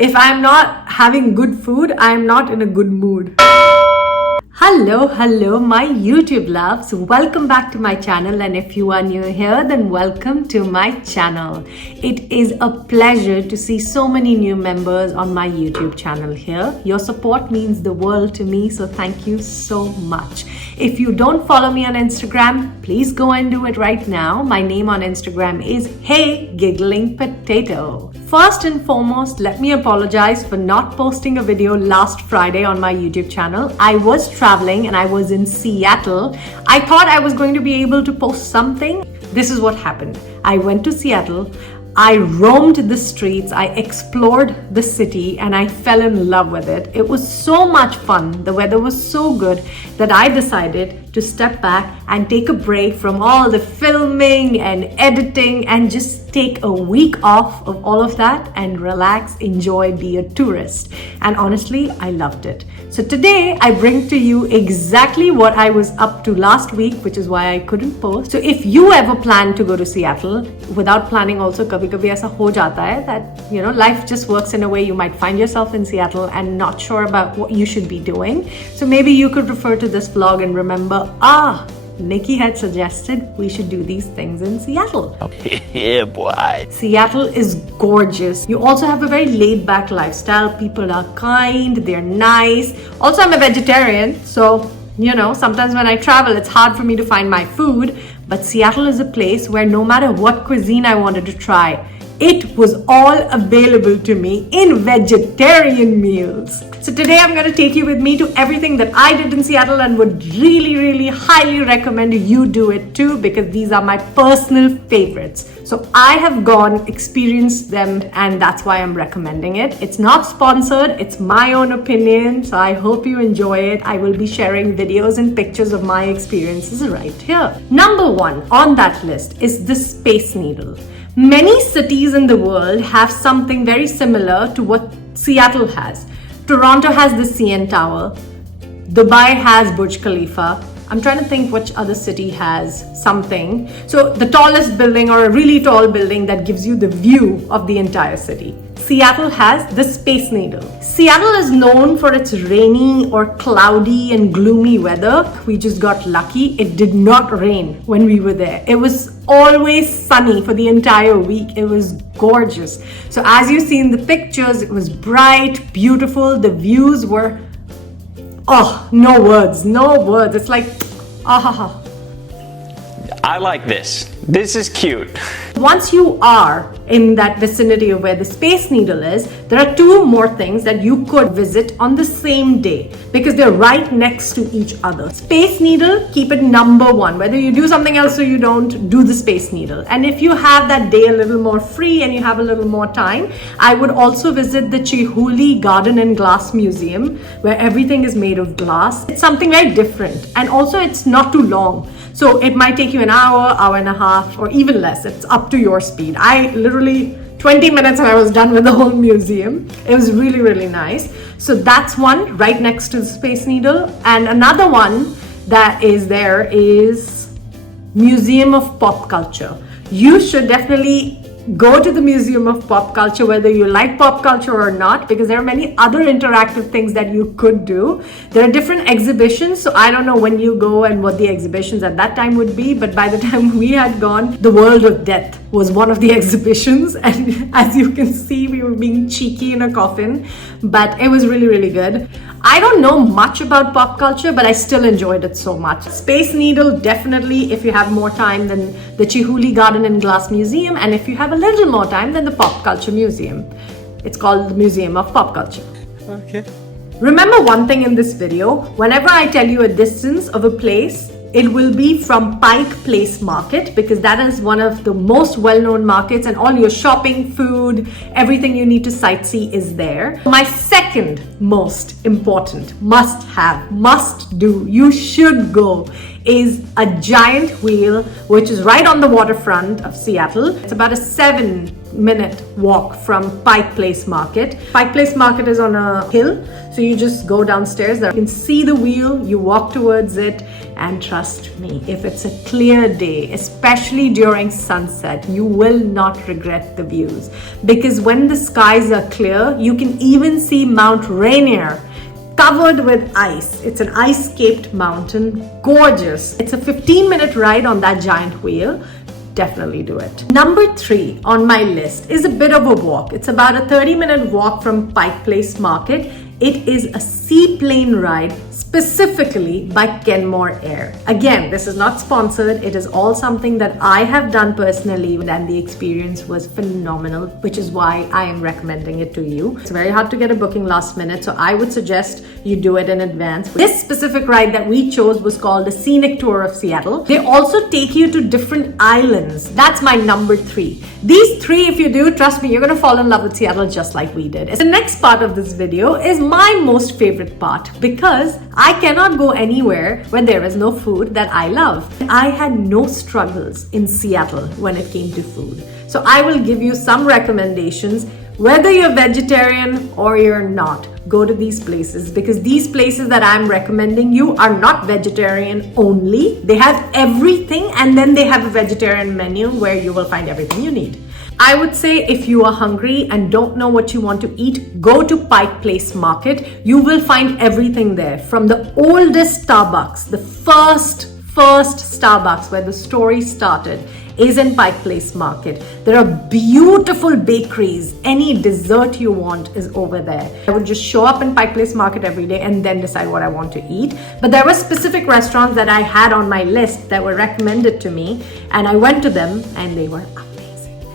If I'm not having good food, I'm not in a good mood. Hello, my YouTube loves. Welcome back to my channel, and if you are new here, then welcome to my channel. It is a pleasure to see so many new members on my YouTube channel here. Your support means the world to me, so thank you so much. If you don't follow me on Instagram, please go and do it right now. My name on Instagram is Hey Giggling Potato. First and foremost, let me apologize for not posting a video last Friday on my YouTube channel. I was traveling and I was in Seattle. I thought I was going to be able to post something. This is what happened. I went to Seattle. I roamed the streets, I explored the city, and I fell in love with it. It was so much fun. The weather was so good that I decided to step back and take a break from all the filming and editing and just take a week off of all of that and relax, enjoy, be a tourist. And honestly, I loved it. So today I bring to you exactly what I was up to last week, which is why I couldn't post. So if you ever plan to go to Seattle, without planning also, kabhi aisa ho jata hai that, you know, life just works in a way you might find yourself in Seattle and not sure about what you should be doing. So maybe you could refer to this vlog and remember, Nikki had suggested we should do these things in Seattle. Yeah, boy. Seattle is gorgeous. You also have a very laid-back lifestyle. People are kind, they're nice. Also, I'm a vegetarian, so, you know, sometimes when I travel, it's hard for me to find my food. But Seattle is a place where no matter what cuisine I wanted to try, it was all available to me in vegetarian meals. So today I'm going to take you with me to everything that I did in Seattle and would really highly recommend you do it too, because these are my personal favorites. So I have gone, experienced them, and that's why I'm recommending it. It's not sponsored, it's my own opinion, so I hope you enjoy it. I will be sharing videos and pictures of my experiences right here. Number one on that list is the Space Needle. Many cities in the world have something very similar to what Seattle has. Toronto has the CN Tower. Dubai has Burj Khalifa. I'm trying to think which other city has something. So the tallest building, or a really tall building that gives you the view of the entire city. Seattle has the Space Needle. Seattle is known for its rainy or cloudy and gloomy weather. We just got lucky. It did not rain when we were there. It was always sunny for the entire week. It was gorgeous. So as you see in the pictures, it was bright, beautiful. The views were, oh, no words. It's like, ah. I like this. This is cute. Once you are in that vicinity of where the Space Needle is, there are two more things that you could visit on the same day because they're right next to each other. Space Needle, keep it number one. Whether you do something else or you don't, do the Space Needle. And if you have that day a little more free and you have a little more time, I would also visit the Chihuly Garden and Glass Museum, where everything is made of glass. It's something very different, and also it's not too long. So it might take you an hour, hour and a half, or even less. It's up to your speed. I literally 20 minutes and I was done with the whole museum. It was really nice. So that's one right next to the Space Needle. And another one that is there is Museum of Pop Culture. You should definitely go to the Museum of Pop Culture, whether you like pop culture or not, because there are many other interactive things that you could do. There are different exhibitions, so I don't know when you go and what the exhibitions at that time would be, but by the time we had gone, The World of Death was one of the exhibitions, and as you can see, we were being cheeky in a coffin, but it was really good. I don't know much about pop culture, but I still enjoyed it so much. Space Needle, definitely, if you have more time, than the Chihuly Garden and Glass Museum, and if you have a little more time, then the Pop Culture Museum. It's called the Museum of Pop Culture. Okay. Remember one thing in this video, whenever I tell you a distance of a place, it will be from Pike Place Market, because that is one of the most well-known markets, and all your shopping, food, everything you need to sightsee is there. My second most important must-have, must-do, you should go, is a giant wheel which is right on the waterfront of Seattle. It's about a 7 minute walk from Pike Place Market. Pike Place Market is on a hill, so you just go downstairs there. You can see the wheel, you walk towards it, and trust me, if it's a clear day, especially during sunset, you will not regret the views. Because when the skies are clear, you can even see Mount Rainier covered with ice. It's an ice-capped mountain, gorgeous. It's a 15-minute ride on that giant wheel. Definitely do it. Number 3 on my list is a bit of a walk. It's about a 30-minute walk from Pike Place Market. It is a seaplane ride specifically by Kenmore Air. Again, this is not sponsored. It is all something that I have done personally, and the experience was phenomenal, which is why I am recommending it to you. It's very hard to get a booking last minute, so I would suggest you do it in advance. This specific ride that we chose was called a Scenic Tour of Seattle. They also take you to different islands. That's my number 3. These 3, if you do, trust me, you're gonna fall in love with Seattle just like we did. The next part of this video is my most favorite part, because I cannot go anywhere when there is no food that I love. I had no struggles in Seattle when it came to food. So I will give you some recommendations. Whether you're vegetarian or you're not, go to these places, because these places that I'm recommending you are not vegetarian only. They have everything, and then they have a vegetarian menu where you will find everything you need. I would say if you are hungry and don't know what you want to eat, go to Pike Place Market. You will find everything there, from the oldest Starbucks, the first Starbucks where the story started, is in Pike Place Market. There are beautiful bakeries. Any dessert you want is over there. I would just show up in Pike Place Market every day and then decide what I want to eat. But there were specific restaurants that I had on my list that were recommended to me, and I went to them and they were amazing.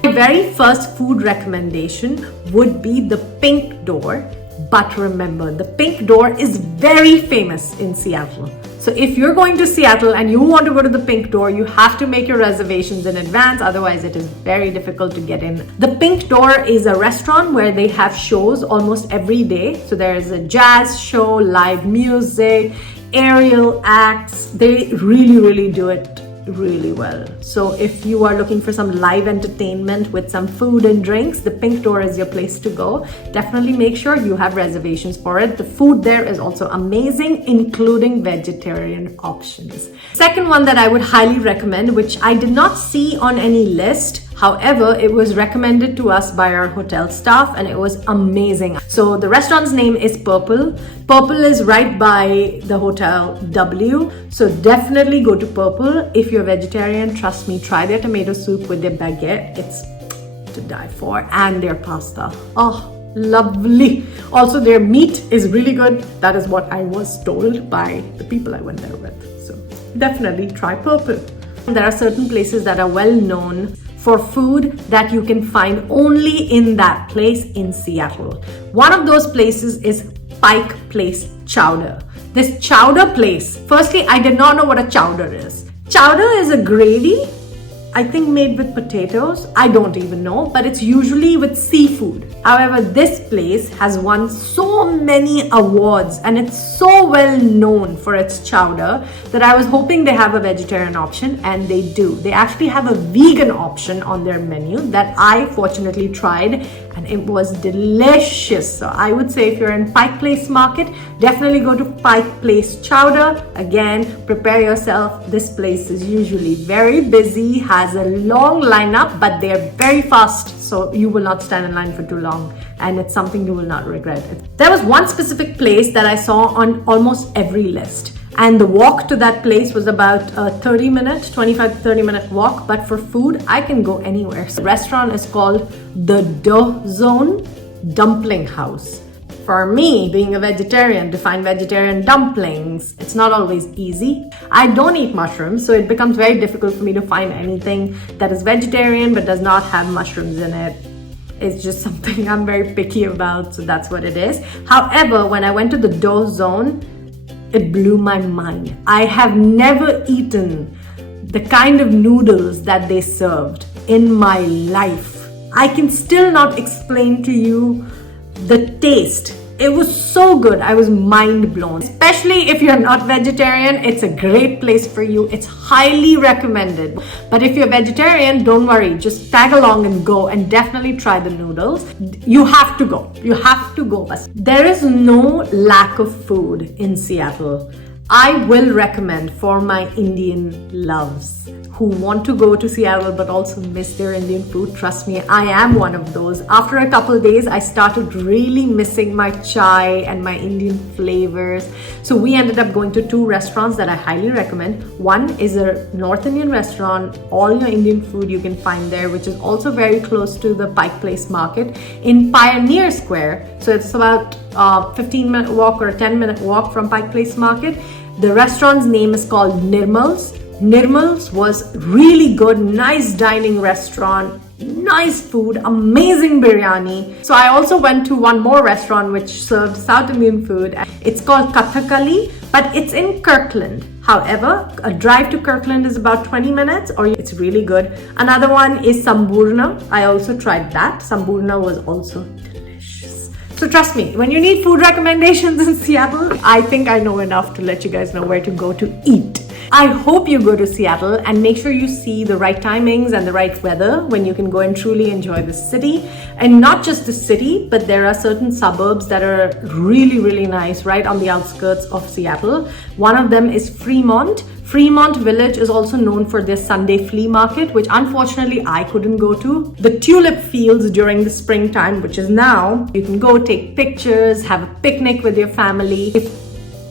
My very first food recommendation would be the Pink Door. But remember, the Pink Door is very famous in Seattle. So if you're going to Seattle and you want to go to the Pink Door, you have to make your reservations in advance. Otherwise, it is very difficult to get in. The Pink Door is a restaurant where they have shows almost every day. So there is a jazz show, live music, aerial acts. They really do it really well. So if you are looking for some live entertainment with some food and drinks, the Pink Door is your place to go. Definitely make sure you have reservations for it. The food there is also amazing, including vegetarian options. Second one that I would highly recommend, which I did not see on any list, however, it was recommended to us by our hotel staff and it was amazing. So the restaurant's name is Purple. Purple is right by the Hotel W. So definitely go to Purple. If you're vegetarian, trust me, try their tomato soup with their baguette. It's to die for. And their pasta. Oh, lovely. Also, their meat is really good. That is what I was told by the people I went there with. So definitely try Purple. There are certain places that are well known for food that you can find only in that place in Seattle. One of those places is Pike Place Chowder. This chowder place, firstly, I did not know what a chowder is. Chowder is a gravy, I think made with potatoes. I don't even know, but it's usually with seafood. However, this place has won so many awards and it's so well known for its chowder that I was hoping they have a vegetarian option, and they do. They actually have a vegan option on their menu that I fortunately tried, and it was delicious. So I would say if you're in Pike Place Market, definitely go to Pike Place Chowder. Again, prepare yourself. This place is usually very busy, has a long lineup, but they're very fast, so you will not stand in line for too long, and it's something you will not regret. There was one specific place that I saw on almost every list, and the walk to that place was about a 25 to 30 minute walk. But for food, I can go anywhere. So the restaurant is called the Dough Zone Dumpling House. For me, being a vegetarian, to find vegetarian dumplings, it's not always easy. I don't eat mushrooms, so it becomes very difficult for me to find anything that is vegetarian but does not have mushrooms in it. It's just something I'm very picky about, so that's what it is. However, when I went to the Dough Zone, it blew my mind. I have never eaten the kind of noodles that they served in my life. I can still not explain to you the taste It was so good. I was mind blown. Especially if you're not vegetarian, it's a great place for you. It's highly recommended. But if you're vegetarian, don't worry. Just tag along and go, and definitely try the noodles. You have to go. You have to go. There is no lack of food in Seattle. I will recommend for my Indian loves who want to go to Seattle but also miss their Indian food. Trust me, I am one of those. After a couple of days, I started really missing my chai and my Indian flavors. So we ended up going to 2 restaurants that I highly recommend. One is a North Indian restaurant. All your Indian food you can find there, which is also very close to the Pike Place Market in Pioneer Square. So it's about a 15-minute walk or a 10-minute walk from Pike Place Market. The restaurant's name is called Nirmal's. Nirmal's was really good, nice dining restaurant, nice food, amazing biryani. So I also went to one more restaurant which served South Indian food. It's called KATHAKALI, but it's in Kirkland. However, a drive to Kirkland is about 20 minutes, or it's really good. Another one is SAMBURNA. I also tried that. SAMBURNA was also delicious. So trust me, when you need food recommendations in Seattle, I think I know enough to let you guys know where to go to eat. I hope you go to Seattle and make sure you see the right timings and the right weather when you can go and truly enjoy the city. And not just the city, but there are certain suburbs that are really, really nice right on the outskirts of Seattle. One of them is Fremont. Fremont Village is also known for their Sunday flea market, which unfortunately I couldn't go to. The tulip fields during the springtime, which is now, you can go take pictures, have a picnic with your family. If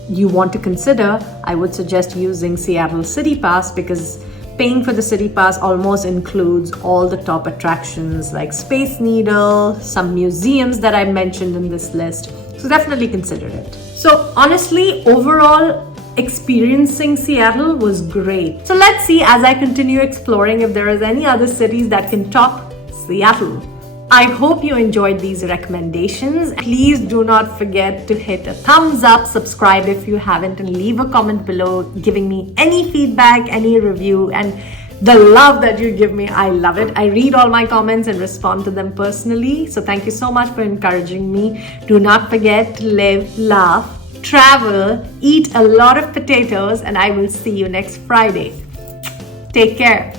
you want to consider, I would suggest using Seattle City Pass, because paying for the City Pass almost includes all the top attractions like Space Needle, some museums that I mentioned in this list. So definitely consider it. So honestly, overall, experiencing Seattle was great. So let's see, as I continue exploring, if there is any other cities that can top Seattle. I hope you enjoyed these recommendations. Please do not forget to hit a thumbs up, subscribe if you haven't, and leave a comment below giving me any feedback, any review, and the love that you give me. I love it. I read all my comments and respond to them personally. So thank you so much for encouraging me. Do not forget to live, laugh, travel, eat a lot of potatoes, and I will see you next Friday. Take care.